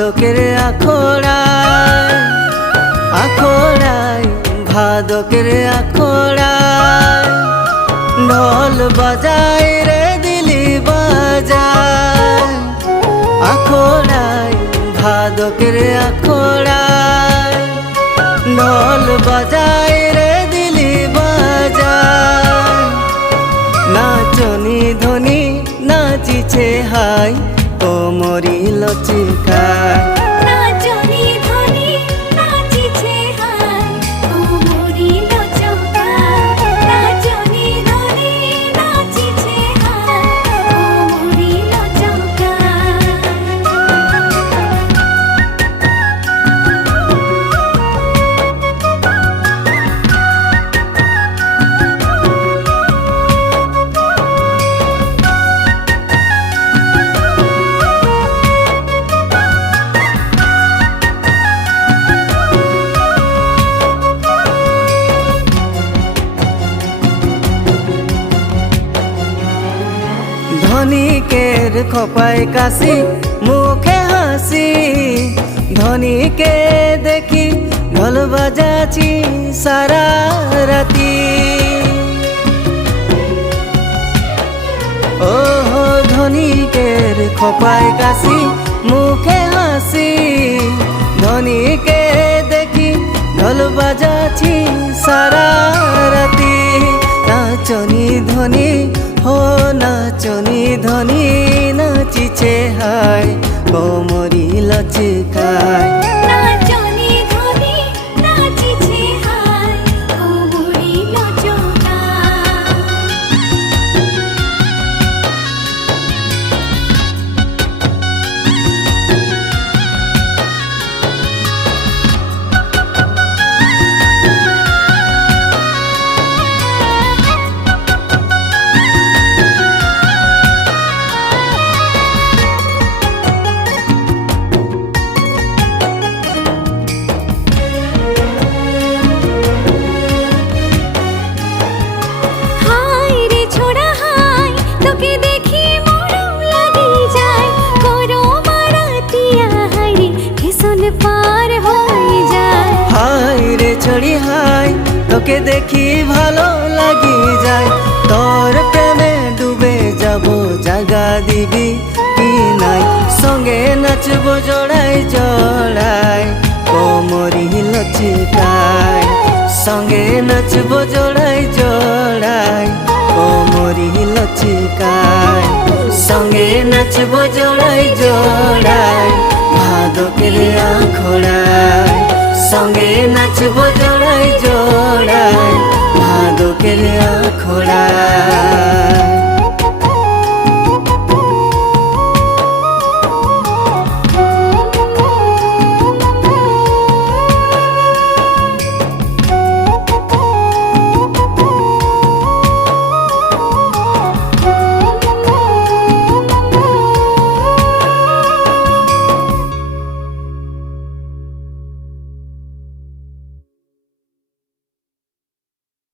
ভাদকের আখড়ায় আখড়ায় ভাদকের আখড়ায় ঢোল বাজায় রে দিলি বাজায় আখড়ায় ভাদকের আখড়ায় ঢোল বাজায় রে দিলি বাজায় নাচনি ধ্বনি নাচিছে হাই কোমরি লচিকায় নাচনি ধ্বনি নাচিছে হাই কোমরি লচকায় নাচনি ধ্বনি নাচিছে হাই কোমরি লচকায় ধনিকের খোপায় কাশি মুখে হাসি ধনিকে দেখি ঢোল বাজাছি সারা রাতি ওহো ধনিকের খোপায় কাশি মুখে হাসি ধনিকে দেখি ঢোল বাজাছি সারা রাতি নাচনি ধ্বনি হো নাচনি ধ্বনি নাচিছে হাই কোমরি লচিকায় নাচনি ধ্বনি নাচিছে হাই কোমরি লচকায় হাই রে ছোড়া হাই তোকে দেখি মরম লাগি যায় করো মারাতিয়া হাই রে ভীষণ পার হয়ে যায় হাই রে ছড়ি হাই তোকে দেখি ভালো লাগি যায় তোর প্রেমে ডুবে যাব জাগা দিবি কি নাই সঙ্গে নাচবো জড়াই জড়াই কোমরি লচিকায় সঙ্গে নাচবো জড়াই জড়াই কোমরি লচিকায় সঙ্গে নাচবো জড়াই জড়াই ভাদকের আখড়ায় সঙ্গে নাচবো জড়াই জড়াই